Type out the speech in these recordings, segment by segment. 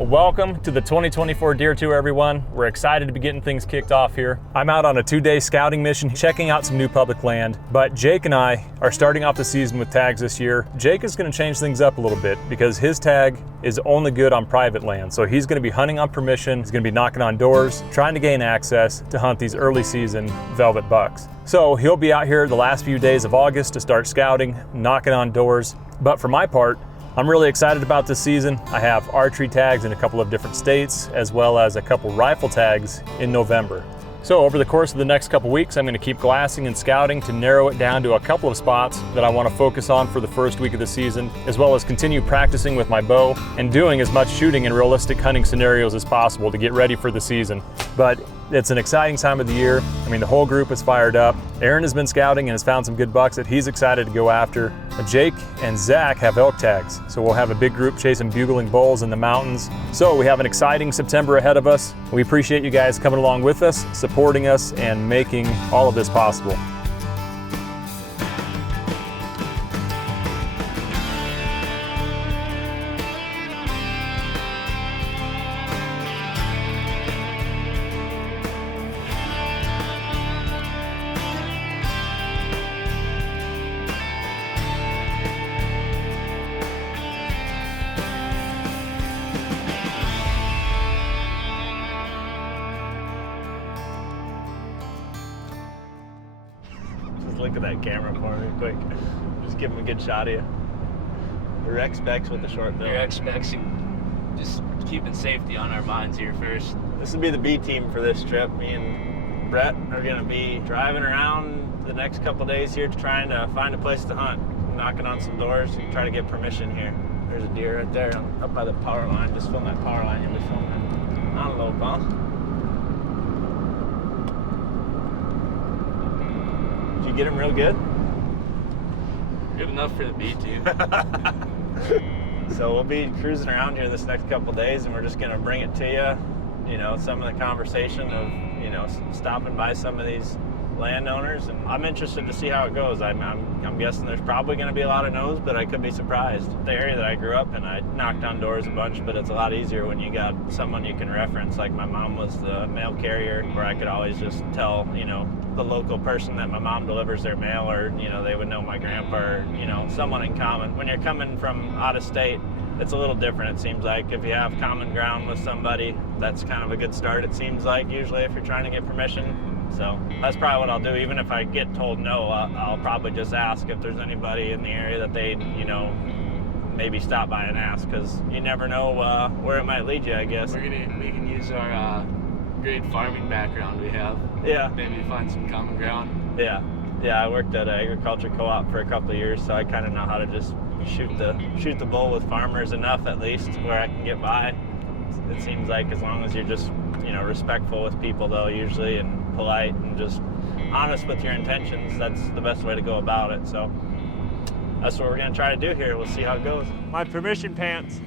Well, welcome to the 2024 Deer Tour, everyone. We're excited to be getting things kicked off here. I'm out on a 2-day scouting mission, checking out some new public land, but Jake and I are starting off the season with tags this year. Jake is going to change things up a little bit because his tag is only good on private land. So he's going to be hunting on permission. He's going to be knocking on doors, trying to gain access to hunt these early season velvet bucks. So he'll be out here the last few days of August to start scouting, knocking on doors. But for my part, I'm really excited about this season. I have archery tags in a couple of different states, as well as a couple rifle tags in November. So over the course of the next couple weeks, I'm going to keep glassing and scouting to narrow it down to a couple of spots that I want to focus on for the first week of the season, as well as continue practicing with my bow and doing as much shooting in realistic hunting scenarios as possible to get ready for the season. But it's an exciting time of the year. I mean, the whole group is fired up. Aaron has been scouting and has found some good bucks that he's excited to go after. Jake and Zach have elk tags, so we'll have a big group chasing bugling bulls in the mountains. So we have an exciting September ahead of us. We appreciate you guys coming along with us, supporting us, and making all of this possible. Look at that camera for me quick. Just give him a good shot of you. The rec specs with the short bill. Your expecting just keeping safety on our minds here first. This will be the B team for this trip. Me and Brett are gonna be driving around the next couple days here trying to find a place to hunt. Knocking on some doors and try to get permission here. There's a deer right there up by the power line. Just film that power line. You'll be filming on a low bump. Did you get him real good? Good enough for the B team. So we'll be cruising around here this next couple days, and we're just gonna bring it to you. You know, some of the conversation of, you know, stopping by some of these landowners, and I'm interested to see how it goes. I'm guessing there's probably going to be a lot of no's, but I could be surprised. The area that I grew up in, I knocked on doors a bunch, but it's a lot easier when you got someone you can reference. Like my mom was the mail carrier, where I could always just tell, you know, the local person that my mom delivers their mail, or, you know, they would know my grandpa, or, you know, someone in common. When you're coming from out of state, it's a little different, it seems like. If you have common ground with somebody, that's kind of a good start, it seems like, usually, if you're trying to get permission. So that's probably what I'll do. Even if I get told no, I'll probably just ask if there's anybody in the area that they, you know, maybe stop by and ask, because you never know where it might lead you, I guess. We can use our great farming background we have. Yeah. Maybe find some common ground. Yeah. Yeah, I worked at an agriculture co-op for a couple of years, so I kind of know how to just shoot the bull with farmers enough, at least, where I can get by. It seems like as long as you're just, you know, respectful with people, though, usually, and polite and just honest with your intentions, that's the best way to go about it. So that's what we're going to try to do here. We'll see how it goes. My permission pants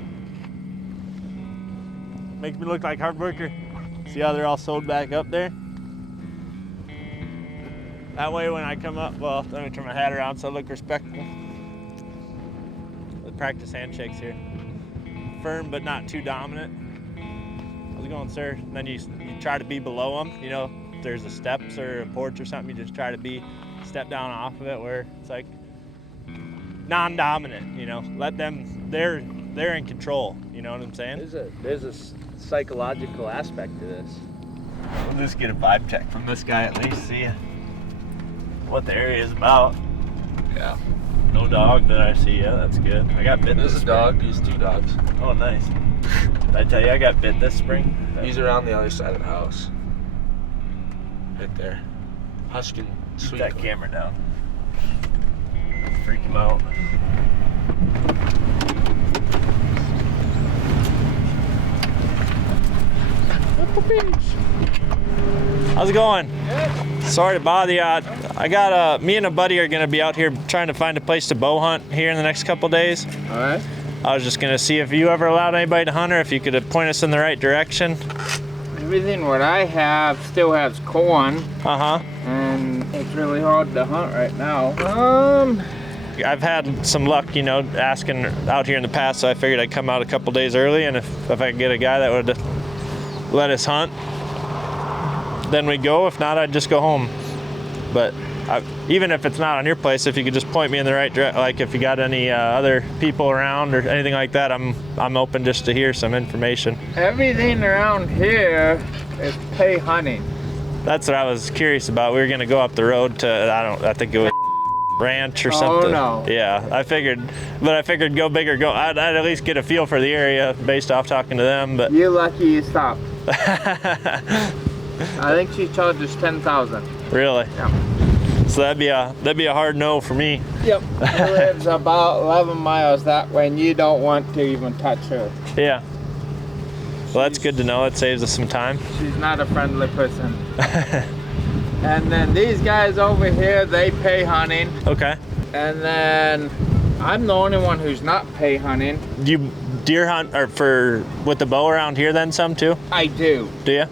make me look like a hard worker. See how they're all sewed back up there? That way when I come up, well, let me turn my hat around so I look respectful. Let's practice handshakes here. Firm but not too dominant. How's it going, sir? And then you try to be below them. You know, if there's a steps or a porch or something, you just try to step down off of it, where it's like non-dominant, you know. Let them, they're in control, you know what I'm saying? There's a psychological aspect to this. We'll just get a vibe check from this guy at least, see what the area is about. Yeah. No dog that I see yet, that's good. I got bit There's this a dog, spring. there's 2 dogs. Oh, nice. Did I tell you I got bit this spring? He's around the other side of the house. Right there. Husky, Keep sweet. that camera down. Freak him out. How's it going? Good. Sorry to bother you. I got me and a buddy are gonna be out here trying to find a place to bow hunt here in the next couple days. All right. I was just gonna see if you ever allowed anybody to hunt, or if you could point us in the right direction. Everything what I have still has corn, Uh-huh. and it's really hard to hunt right now. I've had some luck, you know, asking out here in the past, so I figured I'd come out a couple days early, and if I could get a guy that would let us hunt, then we'd go. If not, I'd just go home. But even if it's not on your place, if you could just point me in the right direction, like if you got any other people around or anything like that, I'm open just to hear some information. Everything around here is pay hunting. That's what I was curious about. We were gonna go up the road to, I think it was ranch or something. Oh no. Yeah, I figured go big or go. I'd at least get a feel for the area based off talking to them. But You're lucky you stopped. I think she charges 10,000. Really? Yeah. So that'd be a hard no for me. Yep. She lives about 11 miles that way, and you don't want to even touch her. Yeah. Well, that's good to know. It saves us some time. She's not a friendly person. And then these guys over here, they pay hunting. Okay. And then I'm the only one who's not pay hunting. You deer hunt or with the bow around here then some too? I do. Do you?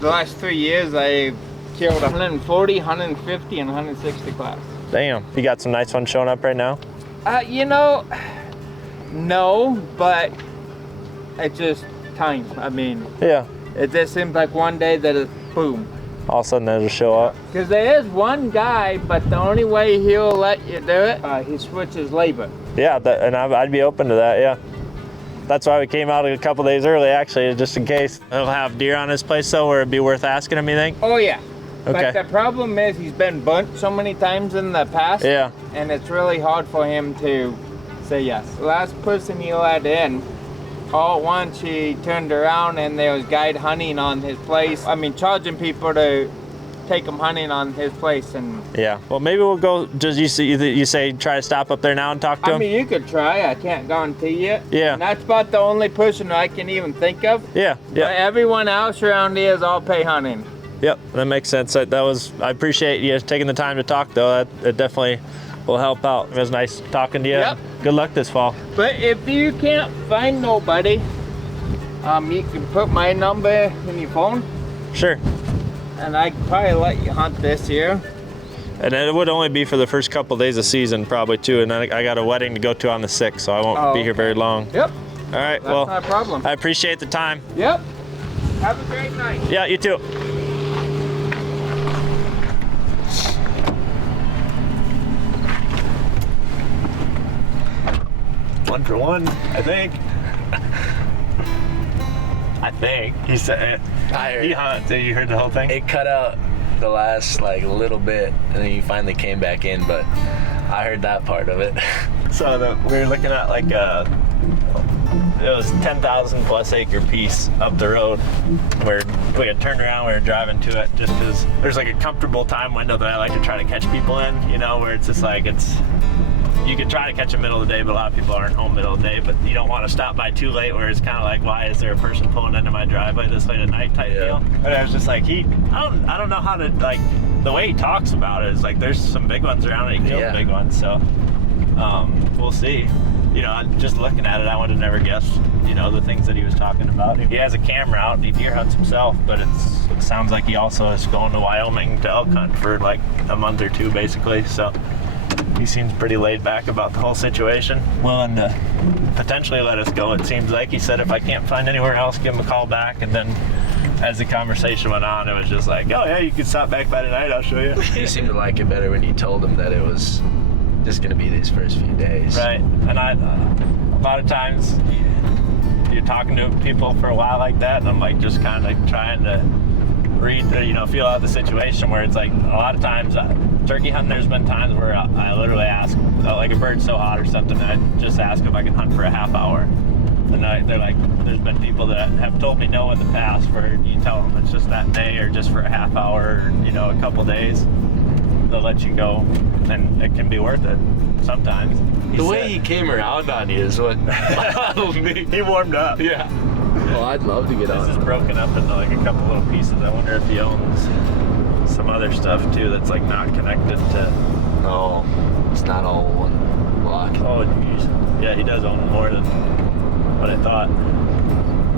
The last 3 years, I killed 140, 150, and 160 class. Damn. You got some nice ones showing up right now? You know, no, but it's just time. I mean, Yeah. it just seems like one day that it's boom. All of a sudden they'll just show up. Because there is one guy, but the only way he'll let you do it, he switches labor. Yeah, and I'd be open to that, yeah. That's why we came out a couple days early, actually, just in case. He'll have deer on his place, though, where it'd be worth asking him, you think? Oh, yeah. Okay. But the problem is he's been burnt so many times in the past. Yeah. And it's really hard for him to say yes. The last person he let in, all at once he turned around and there was guide hunting on his place. I mean, charging people to take him hunting on his place. And Yeah. Well, maybe we'll go, just you say try to stop up there now and talk to I him? mean, you could try. I can't guarantee it. Yeah. And that's about the only person I can even think of. Yeah, But yeah. everyone else around here is all pay hunting. Yep, that makes sense. I appreciate you taking the time to talk, though. It definitely will help out. It was nice talking to you. Yep. Good luck this fall. But if you can't find nobody, you can put my number in your phone, Sure. and I could probably let you hunt this year. And it would only be for the first couple days of season, probably, too. And then I got a wedding to go to on the 6th, so I won't be here very long. Yep, All right, that's well, not a problem. I appreciate the time. Yep. Have a great night. Yeah, you too. One for one, I think. I think he said I heard he hunted. You heard the whole thing? it cut out the last like little bit, and then you finally came back in. But I heard that part of it. So we were looking at like it was 10,000 plus acre piece up the road where we had turned around, we were driving to it just because there's like a comfortable time window that I like to try to catch people in, you know, where it's just like you can try to catch them middle of the day, but a lot of people aren't home middle of the day, but you don't want to stop by too late where it's kind of like, why is there a person pulling into my driveway this late at night type deal. But I was just like, I don't know how to, like, the way he talks about it is like there's some big ones around and he kills big ones, so we'll see. You know, just looking at it, I would have never guessed, you know, the things that he was talking about. He has a camera out and he deer hunts himself, but it sounds like he also is going to Wyoming to elk hunt for like a month or two, basically. So he seems pretty laid back about the whole situation, willing to potentially let us go. It seems like he said, if I can't find anywhere else, give him a call back. And then as the conversation went on, it was just like, oh yeah, you can stop back by tonight, I'll show you. He seemed to like it better when you told him that it was just gonna be these first few days. Right, and a lot of times you're talking to people for a while like that, and I'm like just kind of trying to read, feel out the situation where it's like a lot of times turkey hunting, there's been times where I literally ask, like a bird's so hot or something, and I just ask if I can hunt for a half hour. And they're like, there's been people that have told me no in the past where you tell them it's just that day or just for a half hour or, a couple days. They'll let you go, and it can be worth it sometimes. The way he came around on you is what rattled me. He warmed up. Yeah. Well, I'd love to get This on. is broken up into like a couple little pieces. I wonder if he owns some other stuff too that's like not connected to. No, it's not all one block. Oh, geez. Yeah, he does own more than what I thought,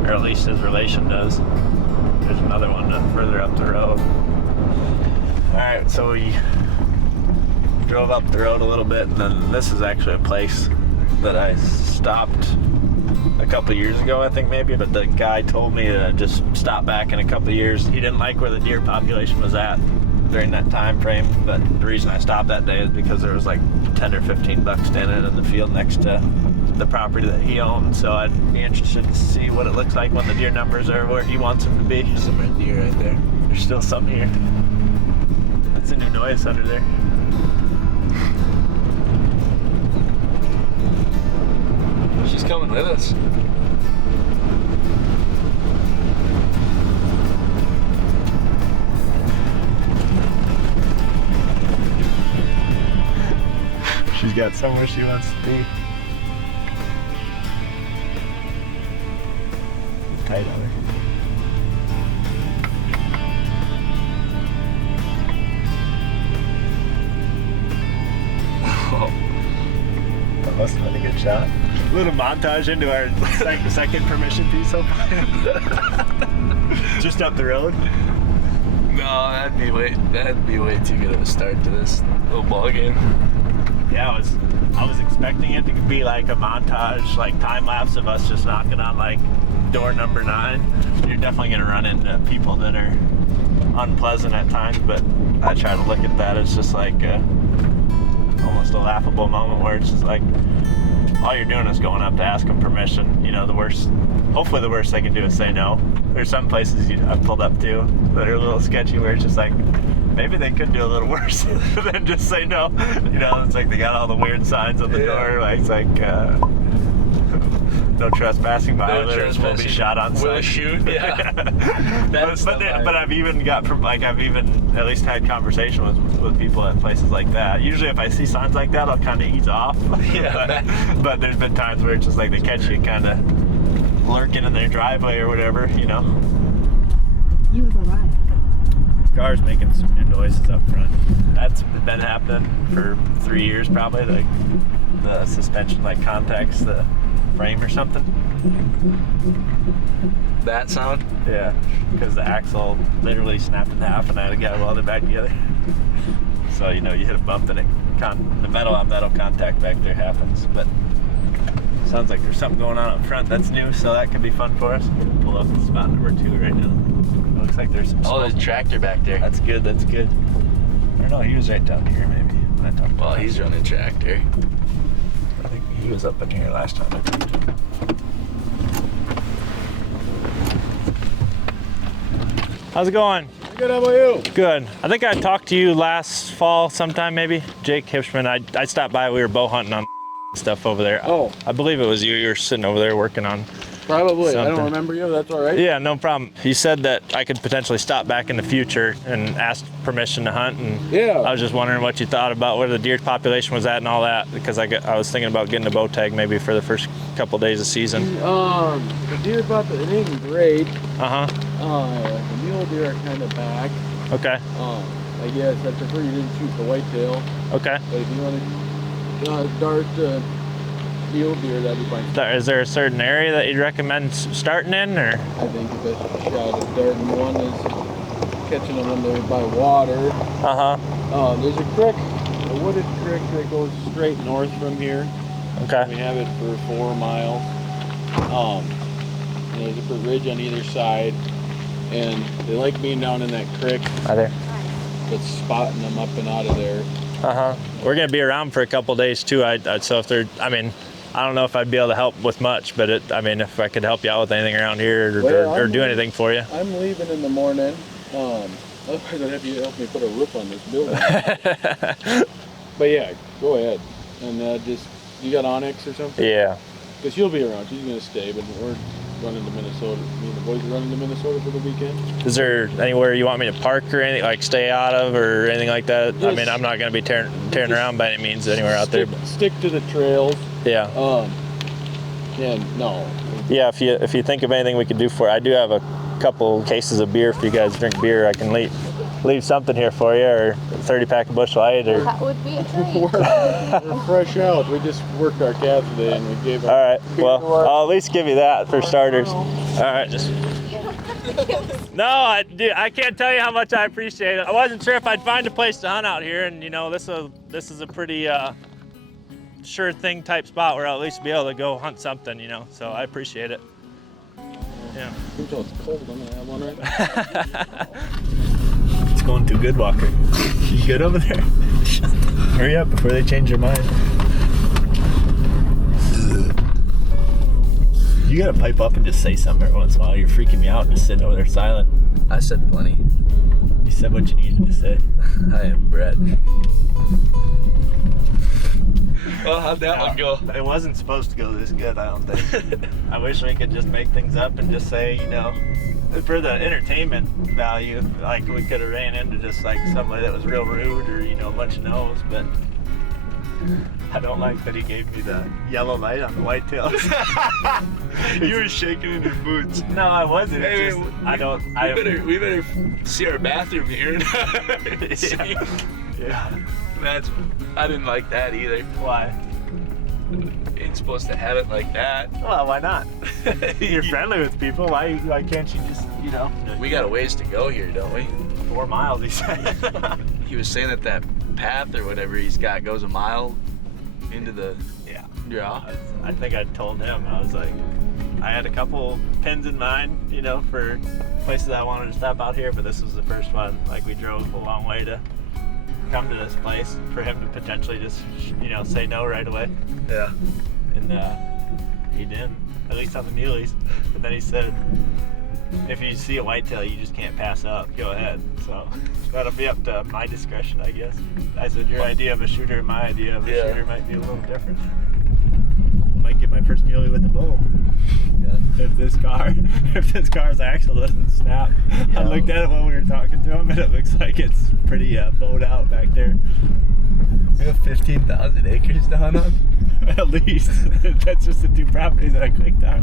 or at least his relation does. There's another one further up the road. All right, so we drove up the road a little bit, and then this is actually a place that I stopped a couple years ago, I think maybe, but the guy told me to just stop back in a couple years. He didn't like where the deer population was at during that time frame, but the reason I stopped that day is because there was like 10 or 15 bucks standing in the field next to the property that he owned, so I'd be interested to see what it looks like when the deer numbers are where he wants them to be. There's some red deer right there. There's still some here. That's a new noise under there. She's coming with us. She's got somewhere she wants to be. Tight on her. That must have been a good shot. A little montage into our second permission piece so far. Just up the road. No, that'd be way too good of a start to this little ball game. Yeah, I was expecting it to be like a montage, like time lapse of us just knocking on like door number 9. You're definitely gonna run into people that are unpleasant at times, but I try to look at that as just like almost a laughable moment where it's just like all you're doing is going up to ask them permission. You know, hopefully the worst they can do is say no. There's some places I've pulled up to that are a little sketchy where it's just like, maybe they could do a little worse than just say no. You know, it's like they got all the weird signs on the door. Like, it's like, no trespassing, violators will be shot on sight. Will shoot, yeah. But I've even at least had conversation with people at places like that. Usually if I see signs like that, I'll kind of ease off. Yeah. but there's been times where it's just like they catch you kind of lurking in their driveway or whatever, you know. You have arrived. Car's making some new noises up front. That's been happening for 3 years probably. Like the suspension like contacts the frame or something. That sound? Yeah, because the axle literally snapped in half and I had to get it welded back together. So you know, you hit a bump and the metal on metal contact back there happens. But sounds like there's something going on up front that's new, so that could be fun for us. Pull up to spot number 2 right now. It looks like there's some. Oh, there's a tractor back there. That's good. That's good. I don't know. He was right down here, maybe. When I talked to Well, him. he's running tractor. I think he was up in here last time I talked to him. How's it going? Good, how about you? Good. I think I talked to you last fall sometime, maybe. Jake Hipschman. I stopped by. We were bow hunting on stuff over there. Oh. I believe it was you. You were sitting over there working on. Probably. I Something. don't remember you. That's all right. Yeah, no problem. You said that I could potentially stop back in the future and ask permission to hunt. And Yeah. I was just wondering what you thought about where the deer population was at and all that, because I was thinking about getting a bow tag maybe for the first couple days of season. The deer population, it ain't great. Uh-huh. The mule deer are kind of back. Okay. I guess I prefer you didn't shoot the whitetail. Okay. But if you want to dart mule deer, that'd be fine. Is there a certain area that you'd recommend starting in, or? I think the best shot at darting one is catching them when they're by water. Uh-huh. There's a creek, a wooded creek that goes straight north from here. We Okay. have it for 4 miles. And there's a big ridge on either side, and they like being down in that creek, Right there. but spotting them up and out of there. Uh-huh. We're gonna be around for a couple days too. So if they're, I don't know if I'd be able to help with much, but if I could help you out with anything around here or do anything for you. I'm leaving in the morning. Otherwise I'd have you help me put a roof on this building. But yeah, go ahead. And you got Onyx or something? Yeah. Because you'll be around. She's gonna stay, but we're running to Minnesota. Me and the boys are running to Minnesota for the weekend. Is there anywhere you want me to park or anything, like stay out of or anything like that? Yes. I'm not going to be tearing around by any means anywhere out there. But Stick to the trails. yeah. And no. Yeah, if you think of anything we could do for it, I do have a couple cases of beer. If you guys drink beer, I can leave something here for you, or 30-pack of Busch Light, or. That would be a treat. We're fresh out. We just worked our calf today and we gave All right. Well, I'll at least give you that for starters. All right. Just. No, dude, I can't tell you how much I appreciate it. I wasn't sure if I'd find a place to hunt out here, and you know, this is a pretty sure thing type spot where I'll at least be able to go hunt something, you know. So I appreciate it. Yeah. Until it's cold, I'm gonna have one right now. It's going too good, Walker. You good over there? Hurry up before they change their mind. You gotta pipe up and just say something every once in a while. You're freaking me out just sitting over there silent. I said plenty. You said what you needed to say. I am Brett. Well, how'd that one go? It wasn't supposed to go this good, I don't think. I wish we could just make things up and just say, you know, for the entertainment value, like we could have ran into just like somebody that was real rude or, you know, a bunch of no's, but I don't like that he gave me the yellow light on the whitetails. You were shaking in your boots. No, I wasn't. Hey, It's just, we better see our bathroom here. Yeah. I didn't like that either. Why? Ain't supposed to have it like that. Well, why not? You're friendly with people. Why can't you just, you know? We got a ways to go here, don't we? 4 miles, he said. He was saying that path or whatever he's got goes a mile into the draw. I think I told him, I was like, I had a couple pins in mind, you know, for places I wanted to stop out here, but this was the first one. Like, we drove a long way to come to this place for him to potentially just, you know, say no right away. Yeah. And he didn't, at least on the muleys. And then he said, if you see a whitetail, you just can't pass up. Go ahead. So that'll be up to my discretion, I guess. I said, your idea of a shooter and my idea of a shooter might be a little different. Might get my first muley with the bow. Yeah. If this car's axle doesn't snap. Yeah. I looked at it when we were talking to him, and it looks like it's pretty bowed out back there. We have 15,000 acres to hunt on. At least. That's just the 2 properties that I clicked on.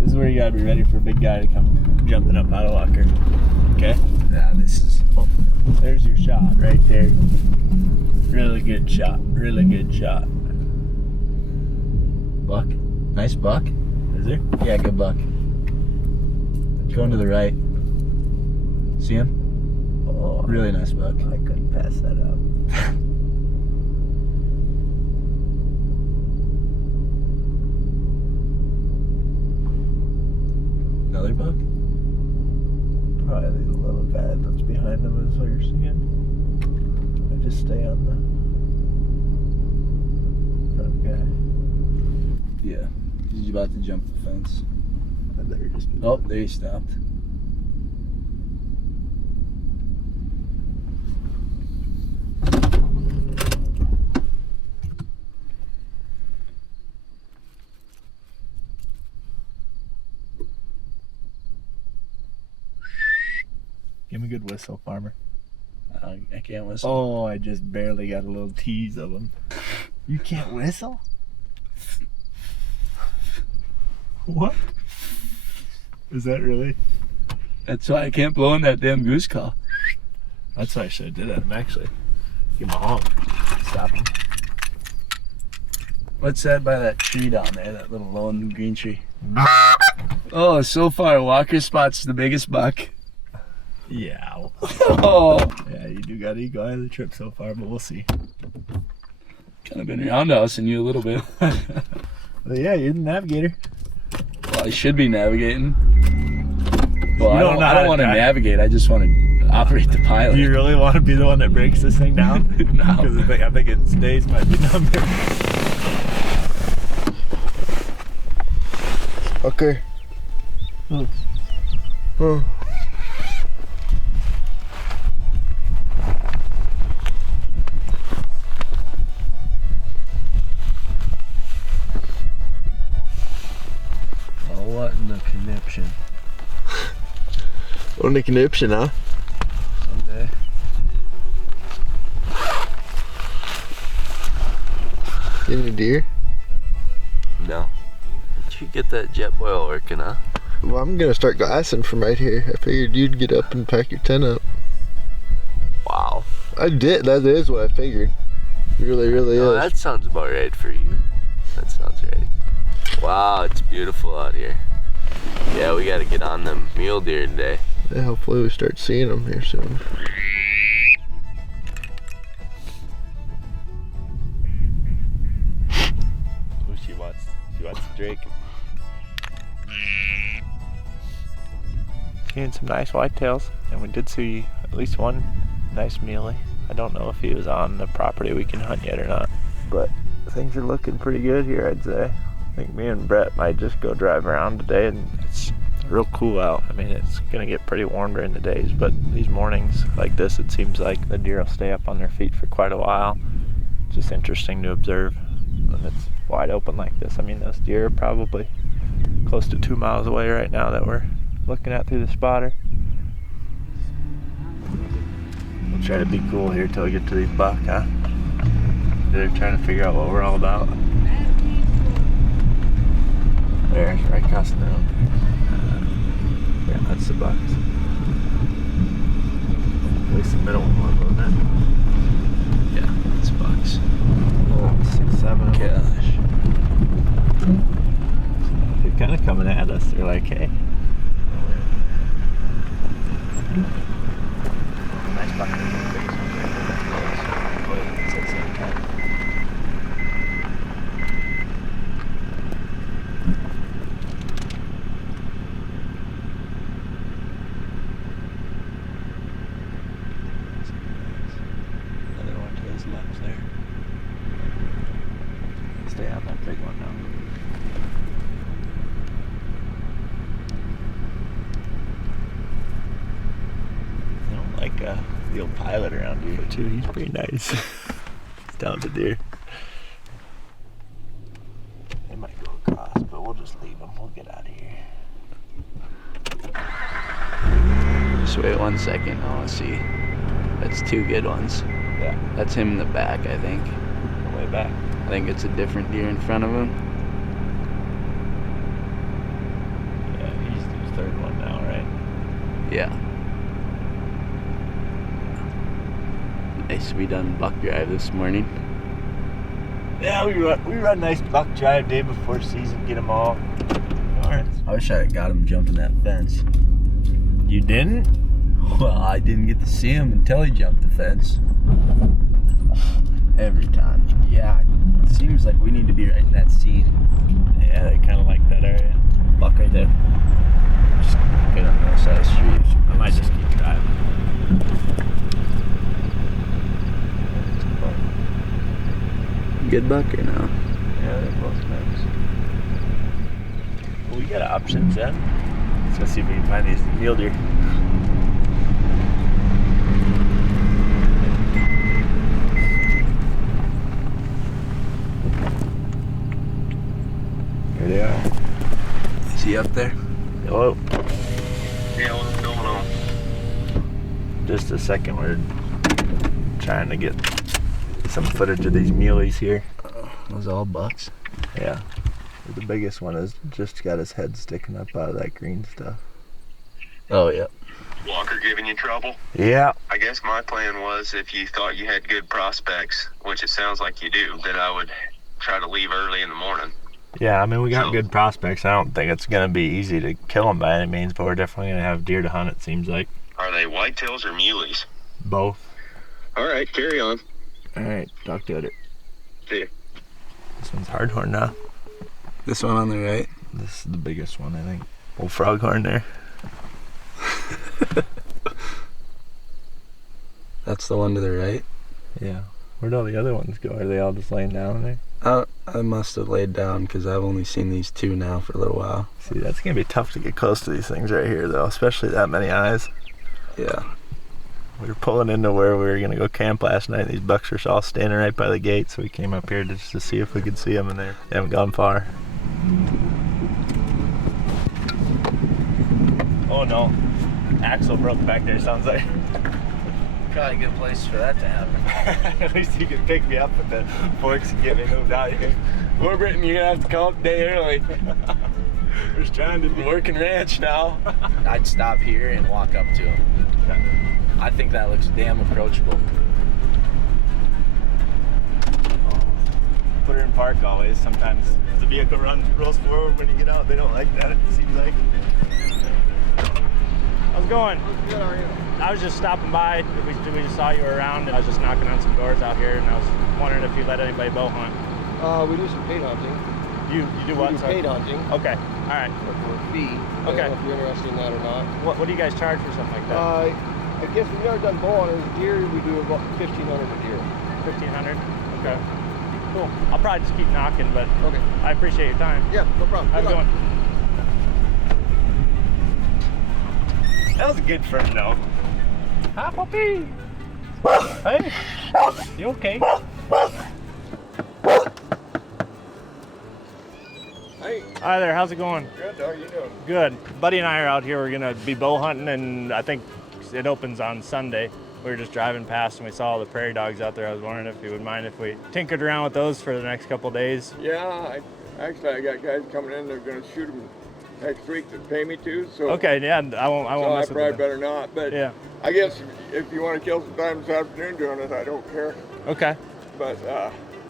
This is where you gotta be ready for a big guy to come jumping up out of Walker. Okay? Yeah, this is. There's your shot right there. Really good shot. Really good shot. Buck. Nice buck. Is there? Yeah, good buck. Going to the right. See him? Oh, Really nice buck. I couldn't pass that up. Another buck? Probably the little guy that's behind him is what you're seeing. I just stay on the front guy. Yeah. He's about to jump the fence. I better just do Oh, there he stopped. Give me a good whistle, farmer. I can't whistle. Oh, I just barely got a little tease of him. You can't whistle? What? Is that really? That's why I can't blow in that damn goose call. That's why I should have did at him, actually. Give him a honk. Stop him. What's that by that tree down there, that little lone green tree? Oh, so far Walker spot's the biggest buck. Yeah. Oh, Yeah, you do got ego out of the trip so far, but we'll see. kind of been roundhousing you a little bit. But yeah, you're the navigator. Well, I should be navigating. Well, I don't know how don't to want to drive. navigate. I just want to operate the pilot. Do you really want to be the one that breaks this thing down? No. Because I think its days might be numbered. Okay. Oh. Oh, what in the conniption? On the conniption, huh? Someday. Any deer? No. Did you get that jet boil working, huh? Well, I'm gonna start glassing from right here. I figured you'd get up and pack your tent up. Wow. I did. That is what I figured. Really No, is. that sounds about right for you. That sounds right. Wow, it's beautiful out here. Yeah, we gotta get on them mule deer today. Yeah, hopefully we start seeing them here soon. Oh, she wants to drink. Seeing some nice whitetails, and we did see at least one nice muley. I don't know if he was on the property we can hunt yet or not, but things are looking pretty good here, I'd say. I think me and Brett might just go drive around today, and it's real cool out. I mean, it's gonna get pretty warm during the days, but these mornings like this, it seems like the deer will stay up on their feet for quite a while. It's just interesting to observe when it's wide open like this. I mean, those deer are probably close to 2 miles away right now that we're looking at through the spotter. We'll try to be cool here till we get to these buck, huh? They're trying to figure out what we're all about. There's right across the road. Yeah, that's the bucks. At least the middle one, wasn't it? Yeah, that's bucks. Oh, 6, 7. Gosh. They're kind of coming at us. They're like, hey. Nice buck. It's at the same time. Another one to his left there. Stay on that big one now. I don't like the old pilot around here too. He's pretty nice. He's down to deer. They might go across, but we'll just leave them. We'll get out of here. Just wait 1 second. I want to see. That's 2 good ones. Yeah, That's him in the back, I think. way back. I think it's a different deer in front of him. Yeah, he's the third one now, right? Yeah. Nice to be done buck drive this morning. Yeah, we run nice buck drive day before season. Get them all. Alright. I wish I had got him jumping that fence. You didn't? Well, I didn't get to see him until he jumped the fence. Every time. Yeah, it seems like we need to be right in that scene. Yeah, they kind of like that area. Buck right there. Just get on the other side of the street. I might just keep driving. Good buck or no? Yeah, they're both nice. Well, we got options then. Let's go see if we can find these mule deer. Here they are. Is he up there? Hello. Yeah, what's going on? Just a second, we're trying to get some footage of these muleys here. Those all bucks? Yeah. The biggest one has just got his head sticking up out of that green stuff. Oh, yeah. Walker giving you trouble? Yeah. I guess my plan was if you thought you had good prospects, which it sounds like you do, that I would try to leave early in the morning. Yeah, I mean, we got good prospects. I don't think it's going to be easy to kill them by any means, but we're definitely going to have deer to hunt, it seems like. Are they whitetails or muleys? Both. All right, carry on. All right, talk to it. See ya. This one's hardhorn now. This one on the right? This is the biggest one, I think. Old froghorn there. That's the one to the right? Yeah. Where'd all the other ones go? Are they all just laying down there? I must have laid down because I've only seen these 2 now for a little while. See, that's going to be tough to get close to these things right here, though, especially that many eyes. Yeah. We were pulling into where we were going to go camp last night. These bucks were all standing right by the gate, so we came up here just to see if we could see them, and they haven't gone far. Oh no, axle broke back there, sounds like. Probably a good place for that to happen. At least you can pick me up with the forks and get me moved out here. Well, Britton, you're going to have to come up a day early. We're just trying to be working ranch now. I'd stop here and walk up to him. I think that looks damn approachable. Put her in park always. Sometimes the vehicle rolls forward when you get out. They don't like that, it seems like. How's it going? Good, how are you? I was just stopping by. We just saw you were around. I was just knocking on some doors out here, and I was wondering if you let anybody bow hunt. We do some paid hunting. You do what? We do paid hunting. Okay, all right. For a fee. Okay. I don't know if you're interested in that or not. What do you guys charge for something like that? I guess we've never done bow hunters. Deer, we do about $1,500 a deer. 1,500? Okay. Cool. I'll probably just keep knocking, but okay. I appreciate your time. Yeah, no problem. Have a good one. That was a good first note. Hi, puppy. Hey, you okay? Hey. Hi there, how's it going? Good, how are you doing? Good. Buddy and I are out here. We're gonna be bow hunting, and I think it opens on Sunday. We were just driving past and we saw all the prairie dogs out there. I was wondering if you would mind if we tinkered around with those for the next couple of days. Yeah, I got guys coming in. They're gonna shoot them next week that pay me to. So okay, yeah, I won't mess with I probably them. better not. But yeah, I guess if you want to kill some time this afternoon doing it, I don't care. Okay. But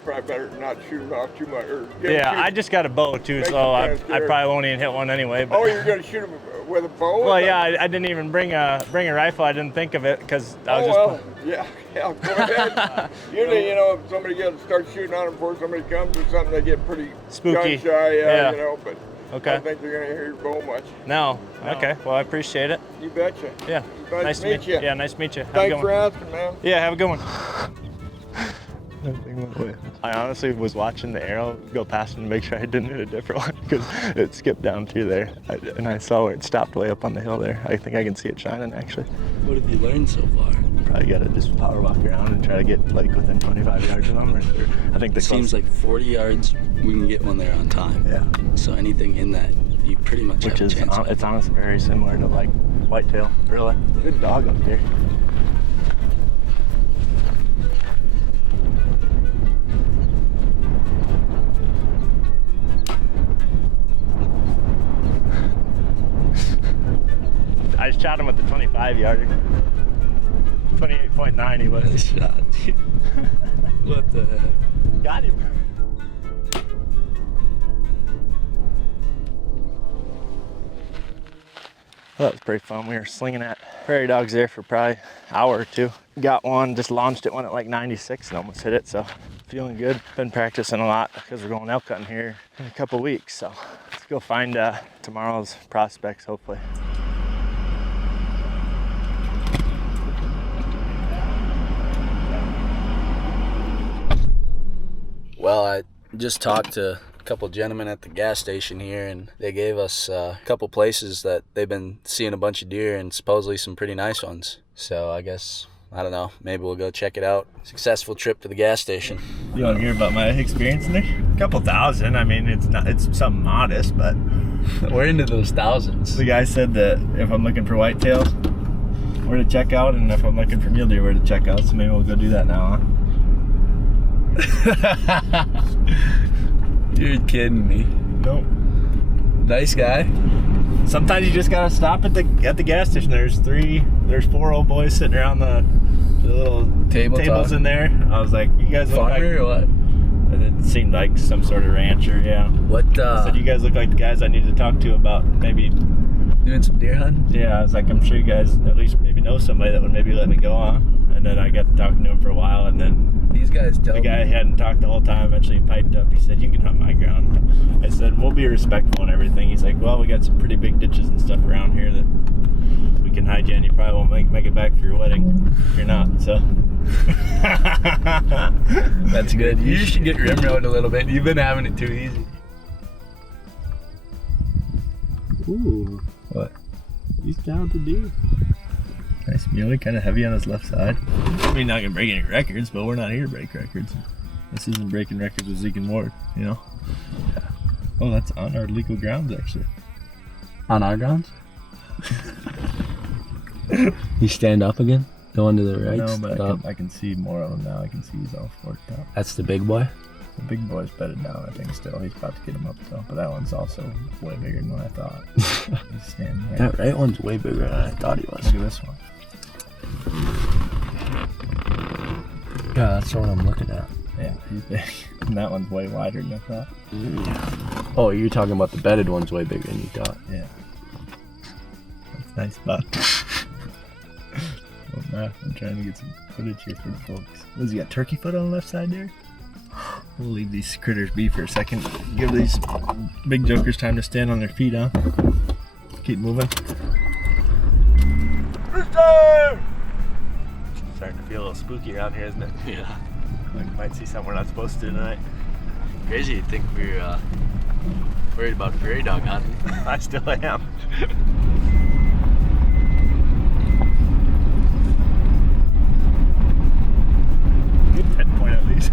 probably better not shoot them off too much. Yeah, I just got a bow too, so I probably won't even hit one anyway. But. Oh, you're gonna shoot them with a bow? Well, yeah, I didn't even bring a rifle. I didn't think of it because I was yeah, go ahead. Usually, you know, if somebody starts shooting on them before somebody comes or something, they get pretty spooky. Gun shy, yeah, you know. But okay. I don't think they're gonna hear your bow much. No. Okay. Well, I appreciate it. You betcha. Yeah. Nice to meet you. Yeah, nice to meet you. Have Thanks a good for one. asking, man. Yeah, have a good one. I honestly was watching the arrow go past and make sure I didn't hit a different one because it skipped down through there. And I saw where it stopped way up on the hill there. I think I can see it shining actually. What have you learned so far? Probably got to just power walk around and try to get like within 25 yards of them. I think it seems like 40 yards, we can get one there on time. Yeah. So anything in that, you pretty much have a chance. It's honestly very similar to like whitetail, really. Good dog up there. I shot him with the 25-yarder. 28.9 he was. Nice shot. What the heck? Got him. Well, that was pretty fun. We were slinging at prairie dogs there for probably an hour or two. Got one, just launched it one at like 96 and almost hit it, so feeling good. Been practicing a lot because we're going elk hunting here in a couple weeks, so let's go find tomorrow's prospects, hopefully. Well, I just talked to a couple gentlemen at the gas station here, and they gave us a couple places that they've been seeing a bunch of deer and supposedly some pretty nice ones. So I guess, I don't know, maybe we'll go check it out. Successful trip to the gas station. You want to hear about my experience in there? A couple thousand. I mean, it's something modest, but we're into those thousands. The guy said that if I'm looking for whitetail, where to check out, and if I'm looking for mule deer, where to check out. So maybe we'll go do that now, huh? You're kidding me. Nope. Nice guy. Sometimes you just gotta stop at the gas station. There's 4 old boys sitting around the little tables in there. I was like, you guys look farmer like, or what? And it seemed like some sort of rancher, yeah. What I said, you guys look like the guys I need to talk to about maybe doing some deer hunting? Yeah, I was like, I'm sure you guys at least maybe know somebody that would maybe let me go on. And then I got to talking to him for a while, and then these guys tell the guy hadn't talked the whole time. Eventually he piped up. He said, you can hunt my ground. I said, we'll be respectful and everything. He's like, well, we got some pretty big ditches and stuff around here that we can hide you, and you probably won't make it back for your wedding if you're not, so. That's good. You should get rimroad a little bit. You've been having it too easy. Ooh. What? He's down to do. Nice muley, kind of heavy on his left side. I mean, not gonna break any records, but we're not here to break records. This isn't breaking records with Zeke and Ward, you know? Yeah. Oh, that's on our legal grounds, actually. On our grounds? You stand up again? Going to the right? No, but I can see more of him now. I can see he's all forked up. That's the big boy? The big boy's bedded down, I think, still. He's about to get him up, though. But that one's also way bigger than what I thought. He's standing right. That right one's way bigger than I thought he was. Look at this one. Yeah, that's what I'm looking at. Yeah, he's big. And that one's way wider than I thought. Oh, you're talking about the bedded one's way bigger than you thought. Yeah. That's nice buck. Oh man, I'm trying to get some footage here for the folks. What has he got, turkey foot on the left side there? We'll leave these critters be for a second. Give these big jokers time to stand on their feet, huh? Keep moving. Starting to feel a little spooky around here, isn't it? Yeah. Like we might see something we're not supposed to tonight. Crazy to think we're worried about prairie dog hunting. I still am. Good head point at least.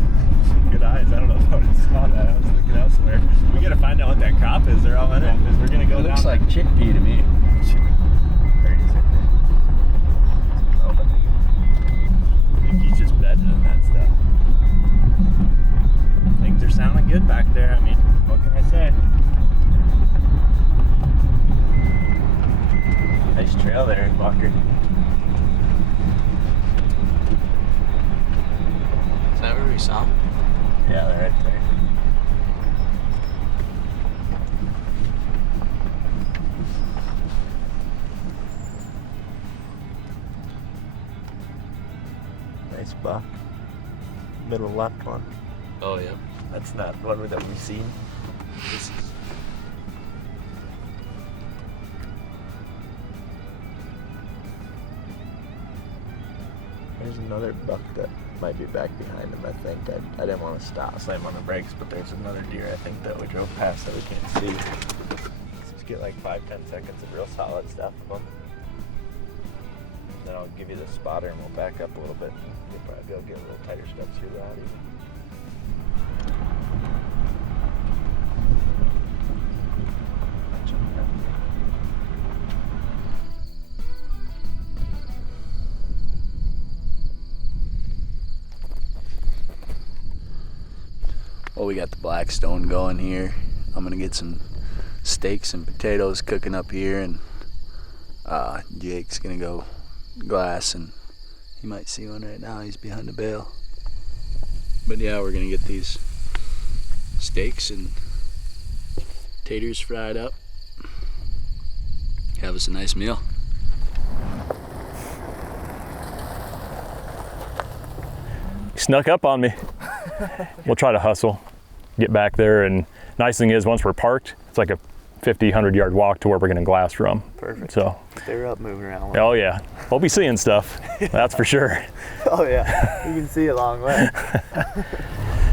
Good eyes. I don't know if I would spot that. I was looking elsewhere. We gotta find out what that crop is. They're all in it. Because we're gonna go down. Looks like chickpea to me. I think he's just bedding in that stuff. Things are sounding good back there. I mean, what can I say? Nice trail there, Walker. Is that where we saw him? Yeah, they're right there. Nice buck. Middle left one. Oh, yeah. That's not one that we've seen. This is... There's another buck that might be back behind him, I think. I didn't want to slam on the brakes, but there's another deer, I think, that we drove past that we can't see. Let's just get like 5-10 seconds of real solid stuff of them. Then I'll give you the spotter and we'll back up a little bit. You'll probably be able to get a little tighter steps through that even. Well, we got the Blackstone going here. I'm gonna get some steaks and potatoes cooking up here, and Jake's gonna go glass, and you might see one right now. He's behind the bale. But yeah, we're gonna get these steaks and taters fried up. Have us a nice meal. You snuck up on me. We'll try to hustle, get back there, and nice thing is once we're parked, it's like a 50, 100-yard walk to where we're gonna glass from. Perfect. So they were up moving around. Oh yeah, we'll be seeing stuff. That's for sure. Oh yeah, you can see a long way.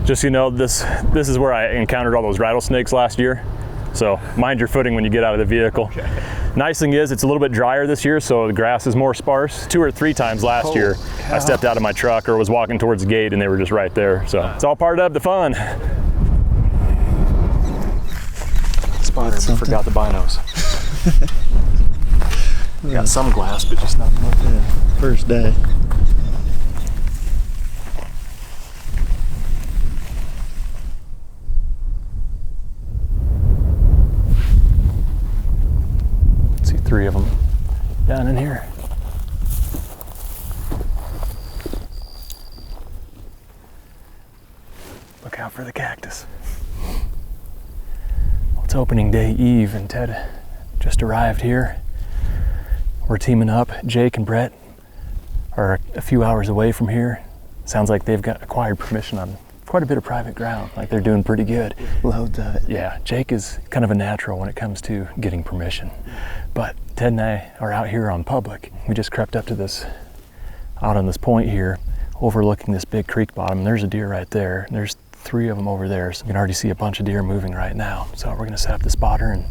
Just so you know, this is where I encountered all those rattlesnakes last year. So mind your footing when you get out of the vehicle. Okay. Nice thing is it's a little bit drier this year, so the grass is more sparse. 2 or 3 times last year, I stepped out of my truck or was walking towards the gate and they were just right there. So it's all part of the fun. Spotter, but forgot the binos. Got some glass, but just not enough. Yeah, first day. See 3 of them down in here. Look out for the cactus. Well, it's opening day eve and Ted just arrived here. We're teaming up. Jake and Brett are a few hours away from here. Sounds like they've got acquired permission on quite a bit of private ground. Like they're doing pretty good. Loads of it. Yeah, Jake is kind of a natural when it comes to getting permission. But Ted and I are out here on public. We just crept up to this, out on this point here, overlooking this big creek bottom. There's a deer right there. There's 3 of them over there. So you can already see a bunch of deer moving right now. So we're gonna set up the spotter and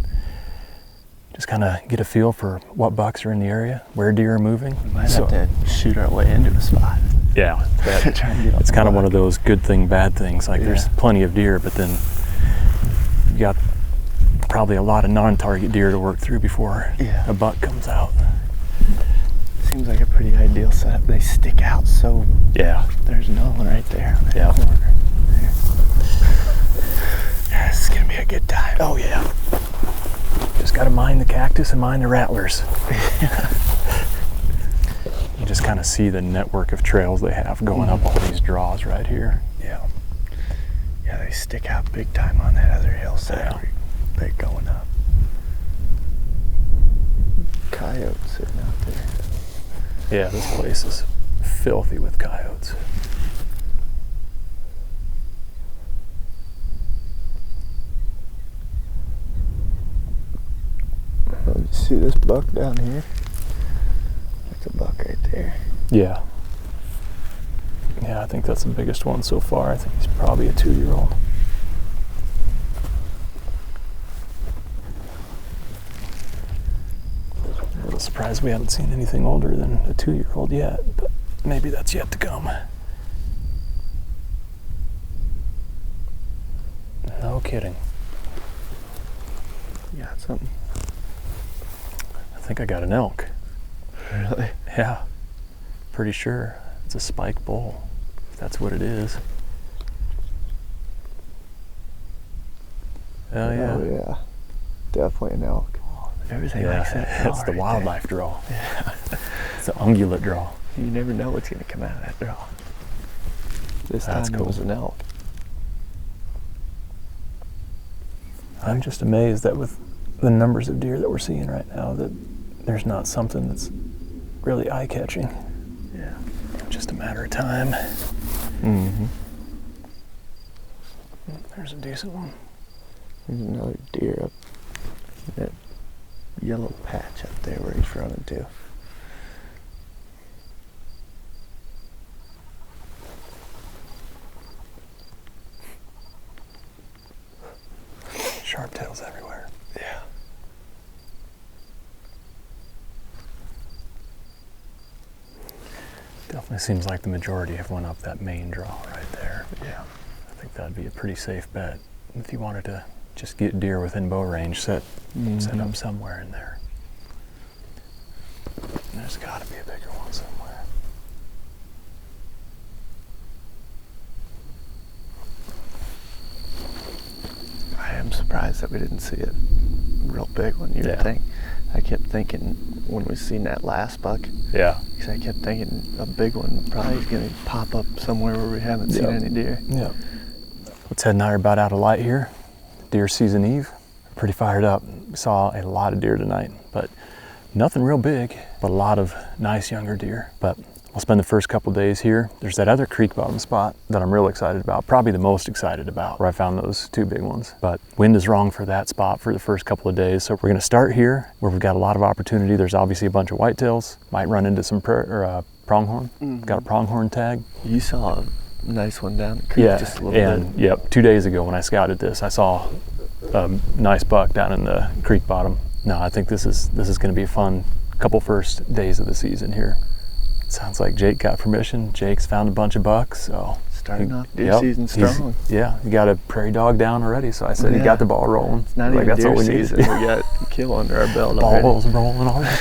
just kind of get a feel for what bucks are in the area, where deer are moving. We might have to shoot our way into a spot. Yeah, it's kind of one of those good thing, bad things. Like there's plenty of deer, but then you got probably a lot of non-target deer to work through before a buck comes out. Seems like a pretty ideal setup. They stick out so. Yeah. There's no one right there. Yeah. This is gonna be a good time. Oh yeah. Just gotta mind the cactus and mind the rattlers. You just kind of see the network of trails they have going up all these draws right here. Yeah. Yeah, they stick out big time on that other hillside. Yeah. Big going up. Coyotes sitting out there. Yeah, this place is filthy with coyotes. Oh, you see this buck down here? That's a buck right there. Yeah. Yeah, I think that's the biggest one so far. I think he's probably a 2-year-old. A little surprised we haven't seen anything older than a 2-year-old yet, but maybe that's yet to come. No kidding. You got something? I think I got an elk. Really? Yeah, pretty sure. It's a spike bull, if that's what it is. Oh yeah. Oh yeah. Definitely an elk. Everything likes that draw. It's the right wildlife draw. Yeah. It's the ungulate draw. You never know what's gonna come out of that draw. This That's time cool. it was an elk. I'm just amazed that with the numbers of deer that we're seeing right now, that there's not something that's really eye-catching. Yeah. Just a matter of time. Mm-hmm. There's a decent one. There's another deer up in that yellow patch up there where he's running to. Sharp tails everywhere. Yeah. Definitely seems like the majority have went up that main draw right there. Yeah. I think that'd be a pretty safe bet. If you wanted to just get deer within bow range, set up somewhere in there. There's gotta be a bigger one somewhere. I am surprised that we didn't see it real big one. You would think. I kept thinking when we seen that last buck. Yeah. Because I kept thinking a big one probably is going to pop up somewhere where we haven't seen any deer. Yeah. Well, Ted and I are about out of light here. Deer season eve. Pretty fired up. We saw a lot of deer tonight, but nothing real big, but a lot of nice younger deer. But we'll spend the first couple days here. There's that other creek bottom spot that I'm real excited about, probably the most excited about, where I found those 2 big ones. But wind is wrong for that spot for the first couple of days. So we're gonna start here where we've got a lot of opportunity. There's obviously a bunch of whitetails. Might run into some pronghorn. Got a pronghorn tag. You saw a nice one down the creek just a little bit. Yep, 2 days ago when I scouted this, I saw a nice buck down in the creek bottom. No, I think this is gonna be a fun couple first days of the season here. Sounds like Jake got permission. Jake's found a bunch of bucks, so starting off deer season strong. Yeah, you got a prairie dog down already, so I said he got the ball rolling. It's not even deer season. We got kill under our belt already. Balls rolling already.